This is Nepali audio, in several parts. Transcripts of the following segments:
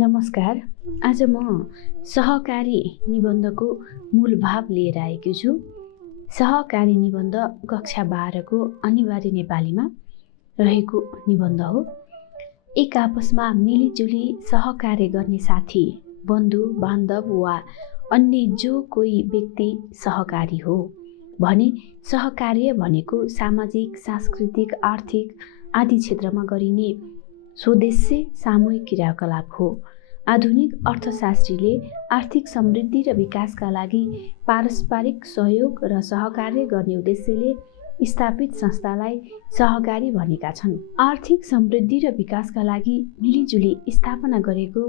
नमस्कार। आज म सहकारी निबन्धको मूल भाव लिएर आएकी छु। सहकारी निबन्ध कक्षा 12 को अनिवार्य नेपालीमा रहेको निबन्ध हो। एक आपसमा मिलिजुली सहकार्य गर्ने साथी, बन्धु, बान्धव वा अन्य जो कोही व्यक्ति सहकारी हो भने सहकार्य भनेको सामाजिक, सांस्कृतिक, आर्थिक आदि क्षेत्रमा गरिने स्वदेश्य सामूहिक क्रियाकलाप हो। आधुनिक अर्थशास्त्रीले आर्थिक समृद्धि र विकासका लागि पारस्परिक सहयोग र सहकार्य गर्ने उद्देश्यले स्थापित संस्थालाई सहकारी भनेका छन्। आर्थिक समृद्धि र विकासका लागि मिलिजुली स्थापना गरेको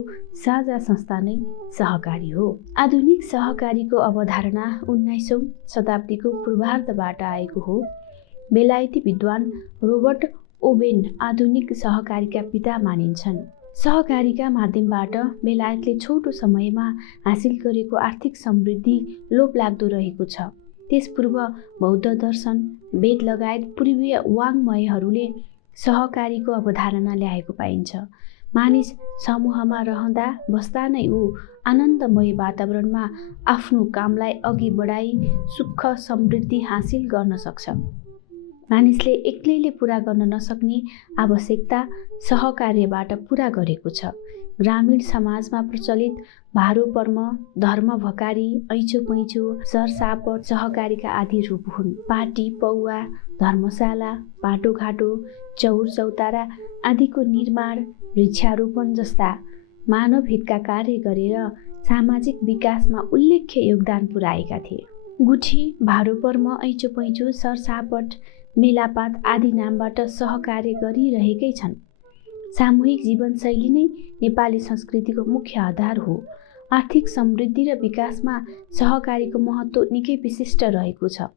साझा संस्था नै सहकारी हो। आधुनिक सहकारीको अवधारणा 19औं शताब्दीको पूर्वार्धबाट आएको हो। बेलायती विद्वान रोबर्ट ओवेन आधुनिक सहकारीका पिता मानिन्छन्। सहकारीका माध्यमबाट बेलायतले छोटो समयमा हासिल गरेको आर्थिक समृद्धि लोभलाग्दो रहेको छ। त्यसपूर्व बौद्ध दर्शन, वेद लगायत पूर्वीय वाङ्मयहरूले सहकारीको अवधारणा ल्याएको पाइन्छ। मानिस समूहमा रहँदा बस्दा नै ऊ आनन्दमय वातावरणमा आफ्नो कामलाई अघि बढाई सुख समृद्धि हासिल गर्न सक्छ। मानिसले एक्लैले पूरा गर्न नसक्ने आवश्यकता सहकार्यबाट पूरा गरेको छ। ग्रामीण समाजमा प्रचलित भारोपर्म, धर्मभकारी, ऐचोपैचो, सरसापट सहकारीका आदि रूप हुन्। पाटी, पौवा, धर्मशाला, बाटोघाटो, चौर चौतारा आदिको निर्माण, वृक्षारोपण जस्ता मानव हितका कार्य गरेर सामाजिक विकासमा उल्लेख्य योगदान पुर्याएका थिए। गुठी, भारोपर्म, ऐचोपैचो, सरसापट, मेलापात आदि नामबाट सहकार्य गरिरहेकै छन्। सामूहिक जीवनशैली नै नेपाली संस्कृतिको मुख्य आधार हो। आर्थिक समृद्धि र विकासमा सहकारीको महत्त्व निकै विशिष्ट रहेको छ।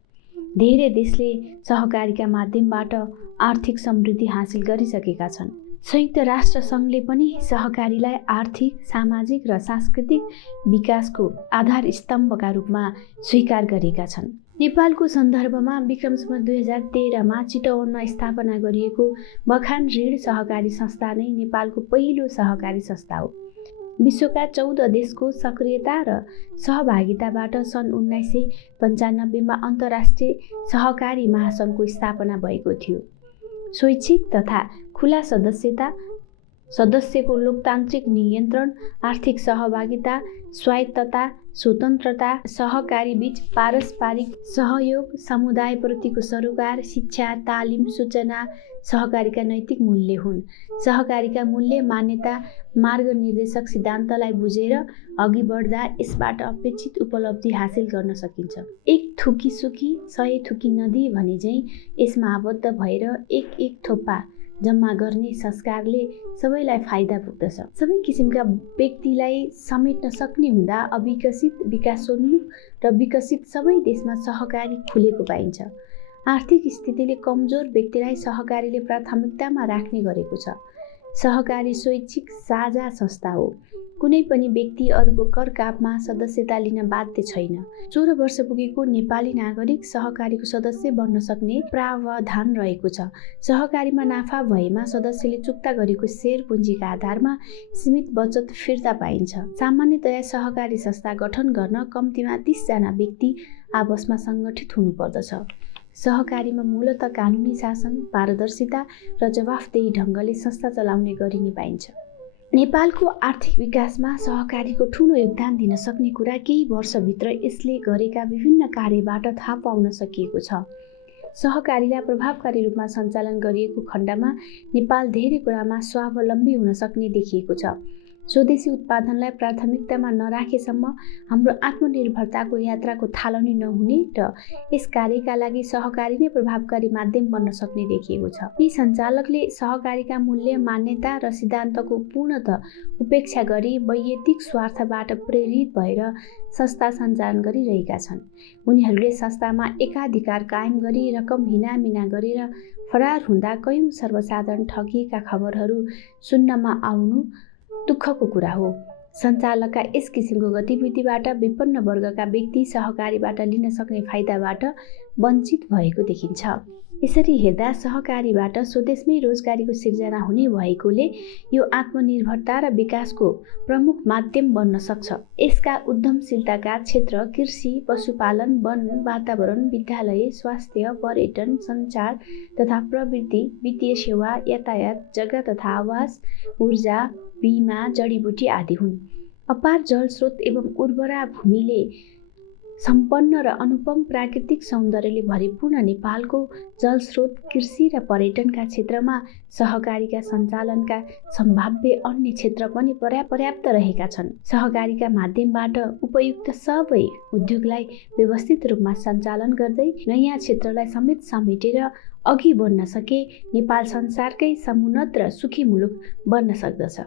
धेरै देशले सहकारीका माध्यमबाट आर्थिक समृद्धि हासिल गरिसकेका छन्। संयुक्त राष्ट्र सङ्घले पनि सहकारीलाई आर्थिक, सामाजिक र सांस्कृतिक विकासको आधार स्तम्भका रूपमा स्वीकार गरेका छन्। नेपालको सन्दर्भमा विक्रम सम्वत 2013 मा चितवनमा स्थापना गरिएको बखान ऋण सहकारी संस्था नै नेपालको पहिलो सहकारी संस्था हो। विश्वका 14 देशको सक्रियता र सहभागिताबाट सन् 1995 मा अन्तर्राष्ट्रिय सहकारी महासङ्घको स्थापना भएको थियो। स्वैच्छिक तथा खुला सदस्यको लोकतान्त्रिक नियन्त्रण, आर्थिक सहभागिता, स्वायत्तता, स्वतन्त्रता, सहकारी बीच पारस्परिक सहयोग, समुदायप्रतिको सरोकार, शिक्षा, तालिम, सूचना सहकारीका नैतिक मूल्य हुन्। सहकारीका मूल्य, मान्यता, मार्गनिर्देशक सिद्धान्तलाई बुझेर अघि बढ्दा यसबाट अपेक्षित उपलब्धि हासिल गर्न सकिन्छ। एक थुकी सुकी 100 थुकी नदी भने झैँ यसमा आबद्ध भएर एक थोपा जम्मा गर्ने संस्कारले सबैलाई फाइदा पुग्दछ। सबै किसिमका व्यक्तिलाई समेट्न सक्ने हुँदा अविकसित, विकासोन्मुख र विकसित सबै देशमा सहकारी खुलेको पाइन्छ। आर्थिक स्थितिले कमजोर व्यक्तिलाई सहकारीले प्राथमिकतामा राख्ने गरेको छ। सहकारी स्वैच्छिक साझा संस्था हो। कुनै पनि व्यक्ति अरूको कर कापमा सदस्यता लिन बाध्य छैन। 16 वर्ष पुगेको नेपाली नागरिक सहकारीको सदस्य बन्न सक्ने प्रावधान रहेको छ। सहकारीमा नाफा भएमा सदस्यले चुक्ता गरेको सेयर पुँजीका आधारमा सीमित बचत फिर्ता पाइन्छ। सामान्यतया सहकारी संस्था गठन गर्न कम्तीमा 30 जना व्यक्ति आपसमा सङ्गठित हुनुपर्दछ। सहकारीमा मूलतः कानुनी शासन, पारदर्शिता र जवाफदेही ढङ्गले संस्था चलाउने गरिने पाइन्छ। नेपालको आर्थिक विकासमा सहकारीको ठूलो योगदान दिन सक्ने कुरा केही वर्षभित्र यसले गरेका विभिन्न कार्यबाट थाहा पाउन सकिएको छ। सहकारीलाई प्रभावकारी रूपमा सञ्चालन गरिएको खण्डमा नेपाल धेरै कुरामा स्वावलम्बी हुन सक्ने देखिएको छ। स्वदेशी उत्पादनलाई प्राथमिकतामा नराखेसम्म हाम्रो आत्मनिर्भरताको यात्राको थालनी नहुने र यस कार्यका लागि सहकारी नै प्रभावकारी माध्यम बन्न सक्ने देखिएको छ। यी सञ्चालकले सहकारीका मूल्य, मान्यता र सिद्धान्तको पूर्णतः उपेक्षा गरी वैयक्तिक स्वार्थबाट प्रेरित भएर संस्था सञ्चालन गरिरहेका छन्। उनीहरूले संस्थामा एकाधिकार कायम गरी रकम हिनामिना गरेर फरार हुँदा कयौं सर्वसाधारण ठगिएका खबरहरू सुन्नमा आउनु दुःखको कुरा हो। सञ्चालकका यस किसिमको गतिविधिबाट विपन्न वर्गका व्यक्ति सहकारीबाट लिन सक्ने फाइदाबाट वञ्चित भएको देखिन्छ। यसरी हेर्दा सहकारीबाट स्वदेशमै रोजगारीको सिर्जना हुने भएकोले यो आत्मनिर्भरता र विकासको प्रमुख माध्यम बन्न सक्छ। यसका उद्यमशीलताका क्षेत्र कृषि, पशुपालन, वन, वातावरण, विद्यालय, स्वास्थ्य, पर्यटन, सञ्चार तथा प्रविधि, वित्तीय सेवा, यातायात, जग्गा तथा आवास, ऊर्जा, बीमा, जडीबुटी आदि हुन्। अपार जलस्रोत एवं उर्वरा भूमिले सम्पन्न र अनुपम प्राकृतिक सौन्दर्यले भरिपूर्ण नेपालको जलस्रोत, कृषि र पर्यटनका क्षेत्रमा सहकारीका सञ्चालनका सम्भाव्य अन्य क्षेत्र पनि पर्याप्त रहेका छन्। सहकारीका माध्यमबाट उपयुक्त सबै उद्योगलाई व्यवस्थित रूपमा सञ्चालन गर्दै नयाँ क्षेत्रलाई समेत समेटेर अघि बढ्न सके नेपाल संसारकै समुन्नत र सुखी मुलुक बन्न सक्दछ।